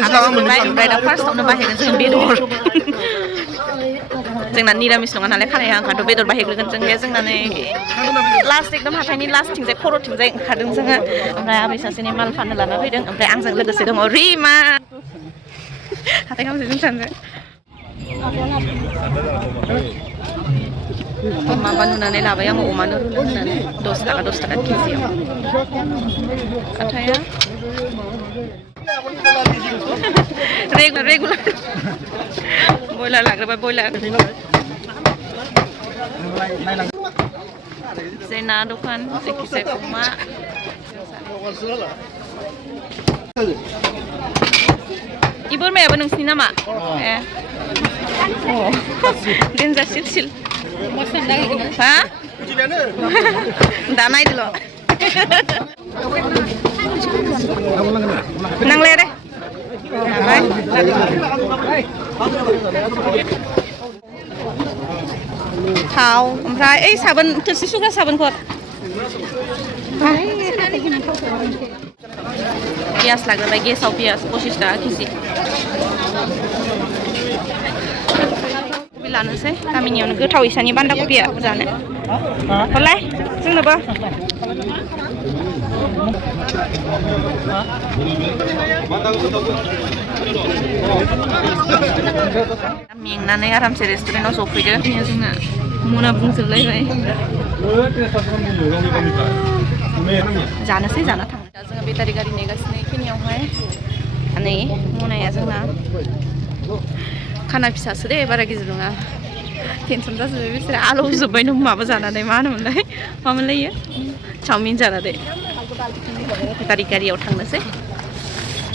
ओमफ्राय दा फार्स्टआवनो बाहायगोन जों बेदर जोंना निरामिस नङा नालाय खानाया ओंखारथ' बेदर बाहायग्रोगोन जों बे जोंना नै लास्ट एकदम हाथाइनि लास्टथिंजाय खर'थिंजाय ओंखारदों जोङो ओमफ्राय आबै सासेनि माल फाननो लाना फैदों ओमफ्राय आंजों लोगोसे दङ रिमा हाथाइ खालामसै जों सानैजों माबा नुनानै लाबाय आङो अमानो रुनो होननानै 10 थाखा केजियाव हाथाया रेगुलार बयलार लाग्रोबाय बयलार जेना दखान जायखिजाया अमा इ बोरमायाबो नोंसिनि नामा ए देन्जार सिल हा दा नायदोल' नांलाया दे थाव ओमफ्राय ओइ साबोन थोरसि सुग्रा साबोनखौ पियास लाग्रोबाय गेसाव पियास 25 थाखा केजि कबि लानोसै गामिनियावनो गोथाव इसानि बान्दा कबिया जानो हरलाय जोंनोबो मेंनानै आरामसे रेस्टुरेन्टाव सफैदो जोंना मना बुंजोबलायबाय जानोसै जाना थाङो दा जोङो बेटारि गारि नेगासिनो इखिनियावहाय नै मनाया जोंना खाना फिसासो दे बारा गिदिर नङा टेनसन जाजोब्बाय बिसोर आलौजोब्बाय नों माबा जानानै मा होनोमोनलाय मामोनलाय इयो चावमिन जानानै गारियाव थांनोसै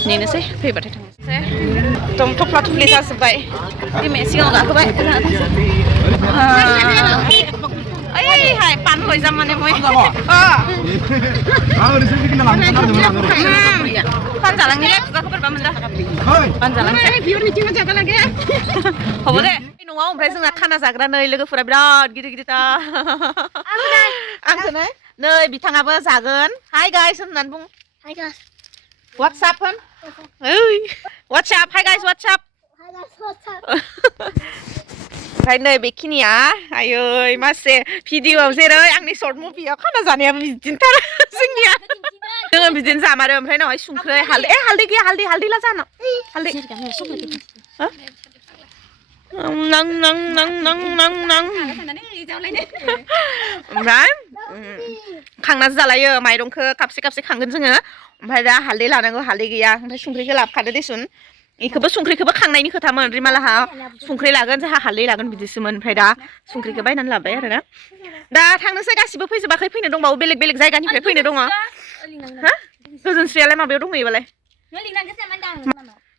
नेनोसै फैबाथाय थांनोसै एकदम थफ्ला थफ्लि जाजोब्बाय दैमाया सिगाङाव गाखोबाय ओइहाय पान लयजाम माने মই पान जालांनिलै खुगाखौ बोरैबा मोनदा पान जालांसै হ'ব दे न'आव ओमफ्राय जोंना खाना जाग्रा नै लोगोफोरा बिराद गिदिर आंखौनो नै बिथाङाबो जागोन हाय गाइस होननानै बुं हाय गाइस WhatsApp होन ओइ WhatsApp हाय गाइस WhatsApp ओमफ्राय नै बेखिनिया आयै मासे भिडिअ'आव जेरै आंनि सर्ट मुभियाव खाना जानायाबो बिदिनोथार जोंनिया जोङो बिदिनो जामारो ओमफ्राय उनावहाय संख्रै हालदै गैया हालदै ला जानो हालदै ओमफ्राय खांनासो जालायो माइरंखौ कापसे खांगोन जोङो ओमफ्राय दा हालदै लानांगौ हालदै गैया ओमफ्राय संख्रिखौ लाबोखादो देसुन इखौबो संख्रिखौबो खांनायनि खोथामोन रिमालाहा संख्रि लागोन जोंहा हालदै लागोन बिदिसोमोन ओमफ्राय दा संख्रिखौ बायनानै लाबाय आरोना दा थांनोसै गासिबो फैजोबाखै फैनो दंबावो बेलेग जायगानिफ्राय फैनो दङ हा गोजोनस्रियालाय माबायाव दंहैयोबालाय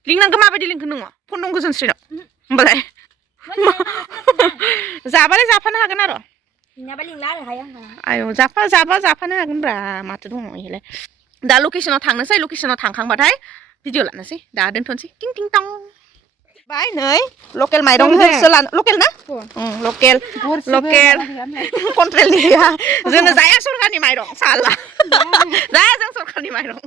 लिंनांगौ माबायदि लिंखो नोङो फन दं गोजोनस्रिनाव होमबालाय जाबालाय जाफानो हागोन आरो आयौ जाफानो हागोनब्रा माथो दङ इलाय दा लकेसनाव थांनोसै लकेसनाव थांखांबाथाय भिडिअ लानोसै दा दोनथ'नोसै टिं टिं टं बाय नै लकेल माइरं लकेल ना लकेल कन्ट्रेलनि गैया जोंनो जाया सरखारनि माइरं साला जाया जों सरखारनि माइरं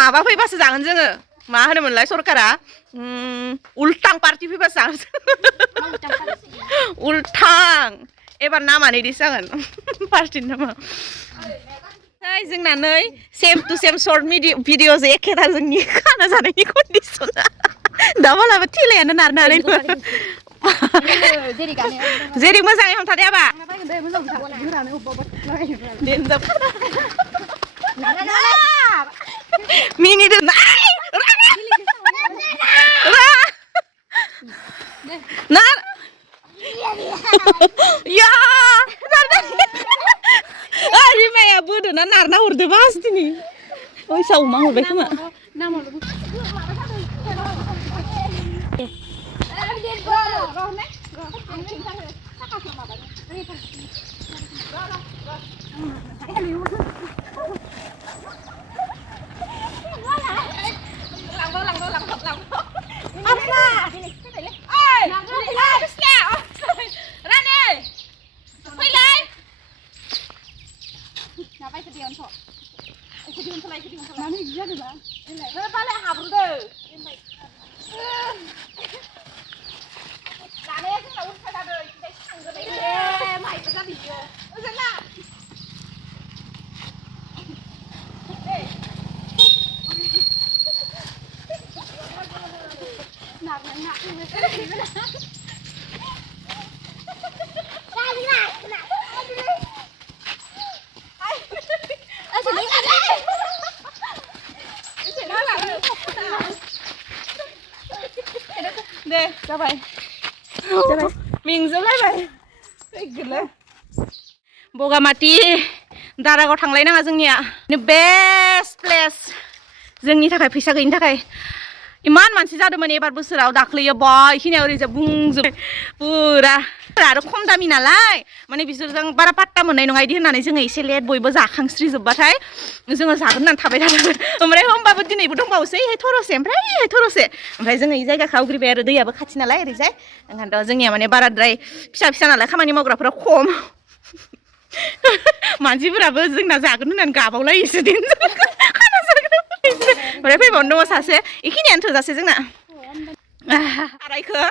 माबा फैबासो जागोन जोङो मा होनोमोनलाय सरकारा उल्टां पार्टि फैबासो जागोन उल्टां एबार नामानो इदिसो जागोन पार्टिनि नामा जोंना नै same to same short video जे एखेथार जोंनि खाना जानायनि कन्डिसना दा मालाबा थेलायानो नारनानै जेरै मोजाङै हमथादे आबा मिनिदो रिमाया बोदोना नारना हरदो बास दिनै ओइसा अमा हरबाय खोमा दे जाबाय जाबाय मेंजोबलायबाय फैगोनलै बगामाथि दारागाव थांलायनाङा जोंनिया बेस्ट प्लेस जोंनि थाखाय फैसा गैयिनि थाखाय इमान मानसि जादोंमोन एबार बोसोराव दाख्लैयो बयखिनियाव ओरैजा बुंजोब पुरा आरो खम दामि नालाय माने बिसोरजों बारा पात्ता मोननाय नङा इदि होननानै जोङो एसे लेट बयबो जाखांस्रिजोबबाथाय जोङो जागोन होननानै थाबाय थादों ओमफ्राय होमबाबो दिनैबो दंबावोसै इहाय थरसे ओमफ्राय जोङो इ जायगाखौ आवग्रिबाय आरो दैयाबो खाथि नालाय ओरैजाय ओंखायनोथ' जोंनिया माने बाराद्राय फिसा नालाय खामानि मावग्राफोरा खम मानसिफोराबो जोंना जागोन होननानै गाबावलायोसो दिन ओमफ्राय फैबावनो दङ सासे इखिनियानो थोजासे जोंना सारायखौ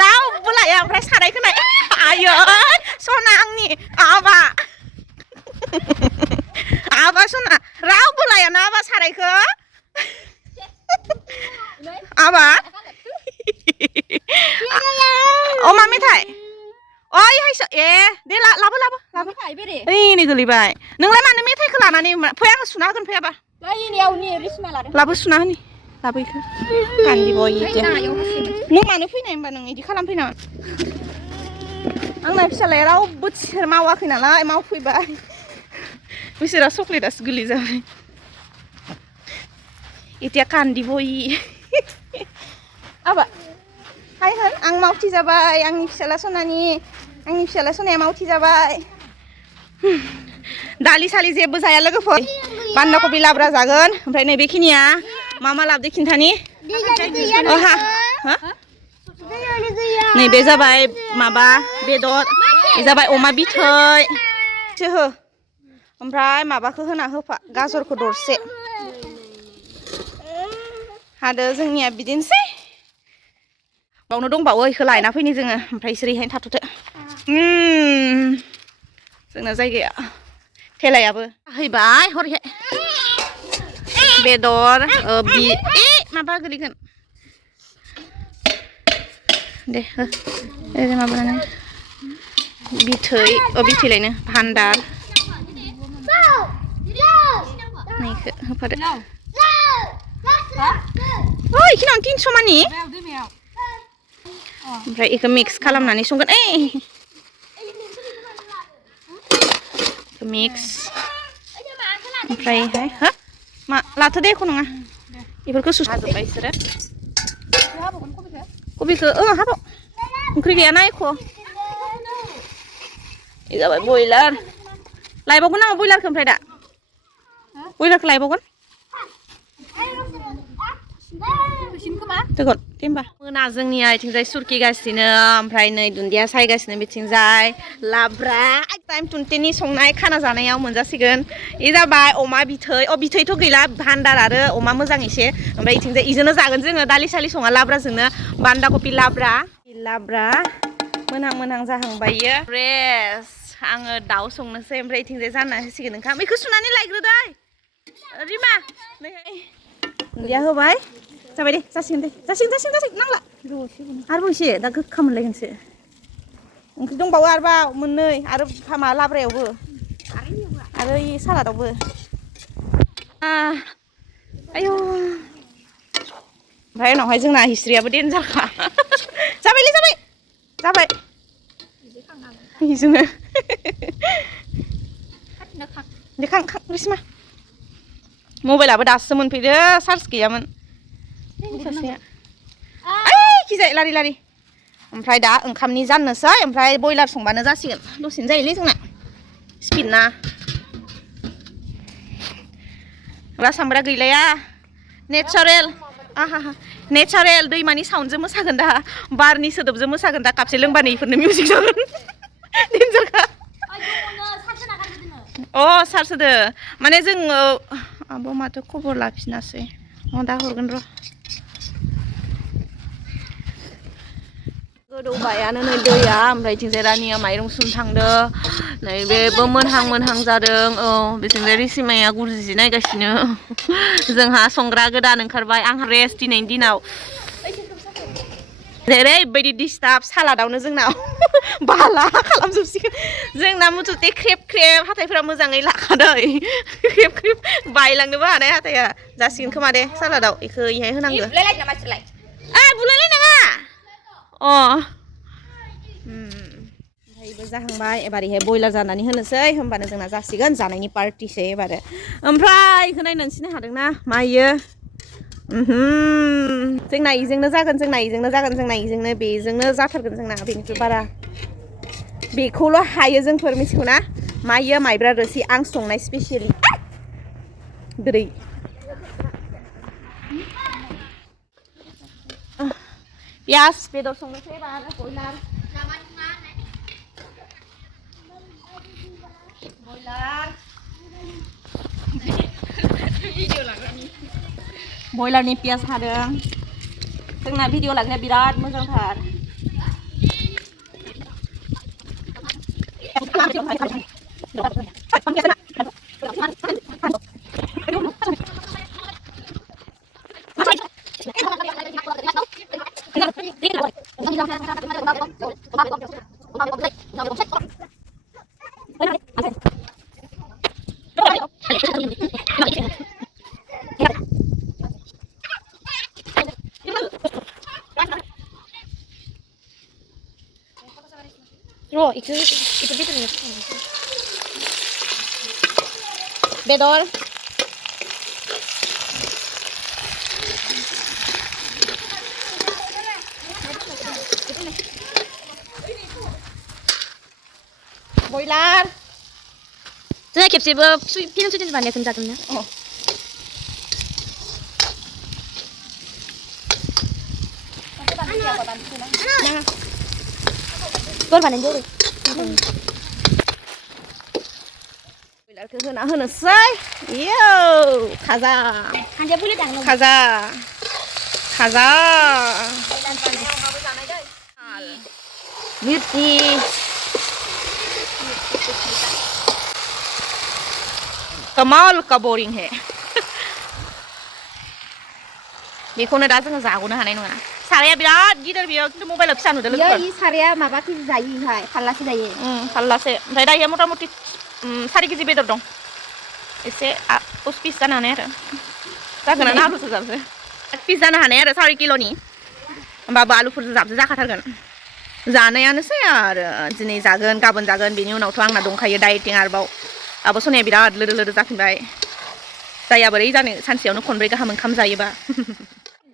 रावबो लाया ओमफ्राय सारायखौ नाय आयै सना आंनि आबा सना रावबो लाया ना आबा सारायखौ आबा अमा मेथाइ ओइ हायसो ए दे लाबो ओइ नै गोलैबाय नोंलाय मानो मेथाइखौ लानानै फै आङो सुना होगोन फैयाबा लाबो सुना होनि लाबो इखौ कान्दिबय नों मानो फैनाय होमबा नों इदि खालामफैनाङा आंना फिसालाया रावबो मावाखै नालाय मावफैबाय बिसोरा चक्लेटआसो गोलैजाबाय इतिया कान्दिबय आबा हाय होन आं मावथि जाबाय आंनि फिसाला सनाया मावथि जाबाय दालि सालि जेबो जाया लोगोफोर बान्दा कबि लाब्रा जागोन ओमफ्राय नैबेखिनिया मा लाबोदो खिन्थानि नैबे जाबाय माबा बेदर जाबाय अमा बिथै हो ओमफ्राय माबाखौ होना होफा गाजरखौ दरसे हादो जोंनिया बिदिनोसै बावनो दंबावो इखौ लायना फैनि जोङो ओमफ्राय इसोर इहायनो थाथ'थो जोंना जायगाया थेलायाबो हैबाय हरैहाय बेदर माबा गोलैगोन दे हो माबानानै बिथैलायनो भान्दार नैखौ होफादो इखिनियावनो 300 मानि ओमफ्राय इखौ मिक्स खालामनानै संगोन मिक्स ओमफ्रायहाय हो मा लाथो दे एख' नङा बेफोरखौ सुजोब्बाय बिसोरो कबिखौ हाबाव ओंख्रि गैयाना एख' इ जाबाय बयलार लायबावगोन नामा बयलारखौ ओमफ्राय दा बयलारखौ लायबावगोन दे होमबा मोना जोंनिया इथिंजाय सुरखिगासिनो ओमफ्राय नै दुन्दिया सायगासिनो बिथिंजाय लाब्रा टाइम 20नि संनाय खाना जानायाव मोनजासिगोन इ जाबाय अमा बिथैथ' गैला भान्दार आरो अमा मोजां एसे ओमफ्राय इथिंजाय इजोंनो जागोन जोङो दालि सालि सङा लाब्राजोंनो बान्दा कबि लाब्रा मोनहां जाहांबायो फ्रेस आङो दाउ संनोसै ओमफ्राय इथिंजाय जाना होसिगोन ओंखाम बेखौ सुनानै लायग्रोदो रिमा दुन्दिया होबाय जाबाय दे जासिगोन नांला आरोबाव एसे दा गोखा मोनलायगोनसो ओंख्रि दंबावो आरोबाव मोननै आरो मा लाब्रायावबो आरो इ सालादावबो आयौ ओमफ्राय उनावहाय जोंना हिस्ट्रियाबो देन्जारखा जाबाय जोङो खां रिसिमा मबाइलाबो दासो मोनफैदो चार्ज गैयामोन खिजाय लारि ओमफ्राय दा ओंखामनि जाननोसै ओमफ्राय बयलार संबानो जासिगोन दसेनो जायोलै जोंना स्पिड ना सामब्रा गैलाया नेचारेल दैमानि साउन्डजों मोसागोन दा बारनि सोदोबजों मोसागोन दा कापसे लोंबानो इफोरनो मिउजिक जागोन डेन्जारखा सार्ज होदो माने जोङो आब' माथो खबर लाफिनासै दा हरगोन र' गोदौबायानो नै दैया ओमफ्राय इथिंजाय रानिया माइरं सुनो थांदों नैबेबो मोनहां जादों बिथिंजाय रिसिमाया गुरजि नायगासिनो जोंहा संग्रा गोदान ओंखारबाय आंहा रेस्ट दिनैनि दिनाव ओरैबायदि डिस्टार्ब सालादावनो जोंनाव बाला खालामजोबसिगोन जोंना मुथुते ख्रेब ख्रेब हाथायफोरा मोजाङै लाखादै ख्रेब ख्रेब बायलांनोबो हानाय हाथाया जासिगोन खोमा दे सालादाव इखो इहाय होनांगो बुलायलाय नाङा ओमफ्रायबो जाहांबाय एबार इहाय बयलार जानानै होनोसै होमबानो जोंना जासिगोन जानायनि पार्टिसै एबारो ओमफ्राय इखो नायनानै हादोंना मा इयो जोंना इजोंनो जागोन जोंना बेजोंनो जाथारगोन जोंना बेनिफ्राय बारा बेखौल' हायो जोंफोर मिथिगौ ना मा इयो माइब्रा रोसि आं संनाय स्पेसियेलि गोदै पियास बेदर संनोसै एबार बयलार बयलारनि पियास हादों जोंना भिडिअ लागायनाया बिराद मोजांथार बेदर बयलार जोंना खेबसेबो फिल्म सुटिं बानायाखै जादोंना गर बानाय जरै बयलारखौ होना होनोसै इयो खाजा खाजा खाजा मिर्ची कमाल का बोरिंग है बेखौनो दा जोङो जाग'नो हानाय नङा साराया बिराद गिदिर बियो खिन्थु मबाइलाव फिसा नुदों लोगोफोर इ साराया माबा केजि जायो इहाय फाल्लासे जायो फाल्लासे ओमफ्राय दा इहाय मथा मथि 4 केजि बेदर दं एसे 5 पिस जानो हानाय आरो जागोन ना आलुफोर जाबसो 8 पिस जानो हानाय आरो 4 किल'नि होमबाबो आलुफोरजों जाबसो जाखाथारगोन जानायानोसै आरो दिनै जागोन गाबोन जागोन बेनि उनावथ' आंना दंखायो डाइटिं आरोबाव आब' सनाया बिराद लोदो लोदो जाफिनबाय जाया बोरै जानो सानसेयावनो खनब्रै गाहाम ओंखाम जायोबा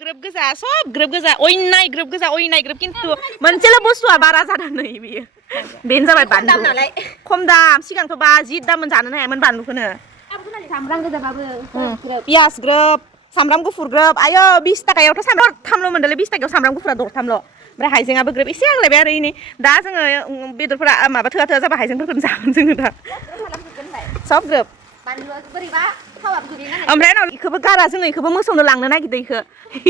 ग्रोब गोजा सब ग्रोब गोजा अयनाय ग्रोब गोजा अयनाय ग्रोब खिन्थु मोनसेल' बुस्थुआ बारा जादों नै बियो बेनो जाबाय बानलु खम दाम सिगांथ' 50 दाममोन जानोनो हायामोन बानलुखौनो सामब्राम गोजाबाबो पियास ग्रोब सामब्राम गुफुर ग्रोब आयो 20 थाखायावथ' सामब्राम दरथामल' मोनदोंलै 20 थाखायाव सामब्राम गुफुरा दरथामल' ओमफ्राय हाइजेंआबो ग्रोब एसे आग्लायबाय आरो इनै दा जोङो बेदरफोरा माबा थोआ थोआ जाबा हाइजेंफोरखौनो जागोन जोङो दा सब ग्रोब बानलुआ बोरैबा थावाबो गोलैनानै ओमफ्राय उनाव इखौबो गारा जोङो इखौबो मोसौनो लांनो नागिरदों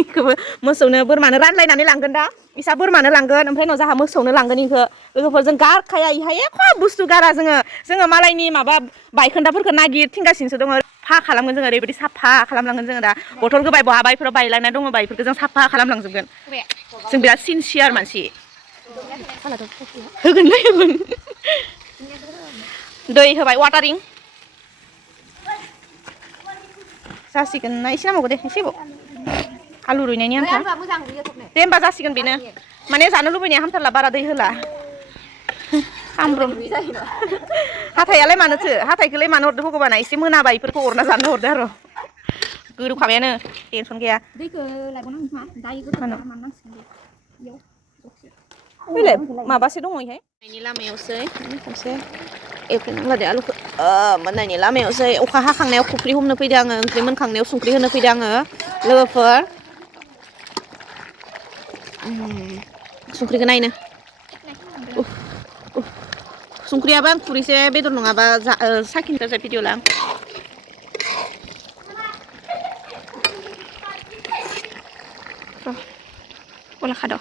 इखौबो मोसौनो बोरमानो रानलायनानै लांगोन दा इसा बोरमानो लांगोन ओमफ्राय उनाव जाहा मोसौनो लांगोन इखौ लोगोफोरजों गारखाया इहाय एख' बुस्थु गारा जोङो मालायनि माबा बायखोन्दाफोरखौ नागिरथिंगासिनोसो दङ साफा खालामगोन जोङो ओरैबायदि साफा खालामलांगोन जोङो दा बथल गोबाय बहाबा इफोराव बायलांना दङबा इफोरखौ जों साफा खालामलांजोबगोन जों बिराद सिनसियार मानसि होगोनलै होगोन दै होबाय वाटारिं जासिगोन ना एसे नांबावगौ दे एसेबाव आलु रुइनायनि आन्था दे होमबा जासिगोन बेनो माने जानो लुबैनाया हामथारला बारा दै होला खामब्रम हाथायालाय मानोथो हाथायखौलाय मानो हरदो भगबाना एसे मोनाबा इफोरखौ अरना जानो हरदो आरो गोरोबखाबायानो टेनसन गैया दैखौ लायबावनांगौ नामा दायो गोदौ मारनांसिगोन बेयाव फैलाय माबासो दङ इहाय मोननायनि लामायावसै खनसे एवफ्लेना लादो आलुखौ मोननायनि लामायावसै अखा हाखांनायाव खुफ्रि हमनो फैदों आङो ओंख्रि मोनखांनायाव संख्रि होनो फैदों आङो लोगोफोर संख्रिखौ नायनो संख्रियाबो आं खुरैसे बेदर नङाबा साखिनिफ्राय भिडिअ ला गला खाद'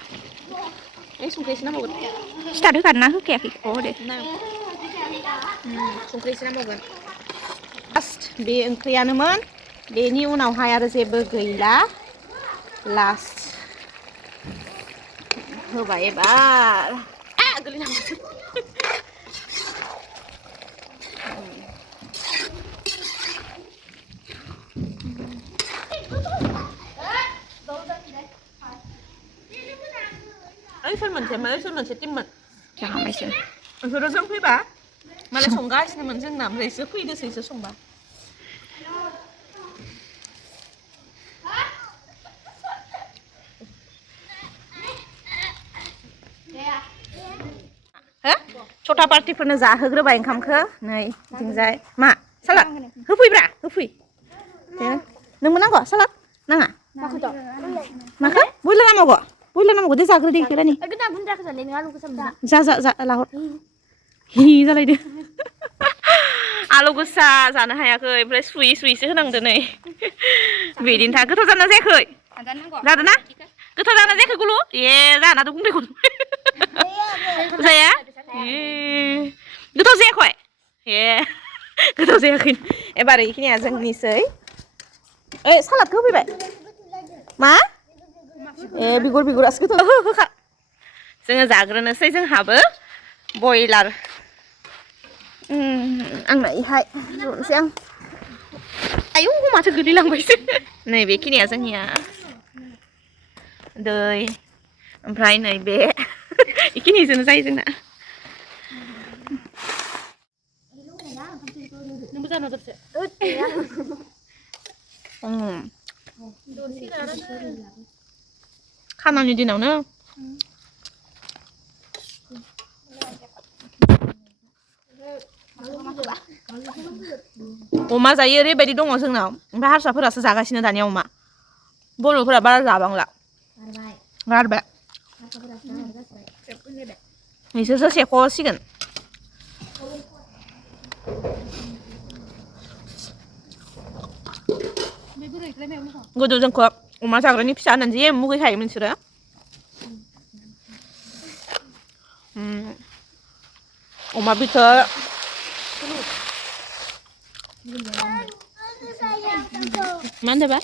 संख्रि एसे नांबावगोन स्टार्ट होखादोंना होखायाखै दे संख्रि एसे नांबावगोन लास्ट बे ओंख्रियानोमोन बेनि उनावहाय आरो जेबो गैला लास्ट होबाय एबार गोलैलांबाय सोर मोनसे टिममोन जाखांबायसो नोंसोरो जों फैबा मालाय संगासिनोमोन जोंना ओमफ्राय इसो फैदोसो इसो संबा हो छटा पार्टिफोरनो जाहोग्रोबाय ओंखामखौ नै बिथिंजाय मा सालाद होफैब्रा होफै नोंबो नांगौ सालाद नाङा माखौ बयलार नांगौ दे जाग्रो दे इखो रानि जा लाहर हि जालायदो आलु गोसा जानो हायाखै ओमफ्राय सुयैसो होनांदो नै बिदिनो था गोथाव जाना जायाखै जादोंना गोथाव जाना जायाखै गुलु ए जाना दं गुन्दैखौ जाया गोथाव जायाखै ए गोथाव जायाखै एबार इखिनिया जोंनिसै ओइ सालादखौ होफैबाय मा ए बिगुरासो गोथाव होखा जोङो जाग्रोनोसै जोंहाबो बयलार आंना इहाय रुनोसै आं आयौ माथो गोलैलांबायसो नै बेखिनिया जोंनिया दै ओमफ्राय नै बे इखिनिजोंनो जायो जोंना नोंबो जानो दरसे खामानि दिनावनो अमा जायो ओरैबायदि दङ जोंनाव ओमफ्राय हारसाफोरासो जागासिनो दानिया अमा बर'फोरा बारा जाबांला गारबाय नोंसोरसो सेख'सिगोन गोदो जोंखौ अमा जाग्रानि फिसा होननानै जे मुगैखायोमोन नोंसोरो अमा बिथर मा होनदोंबा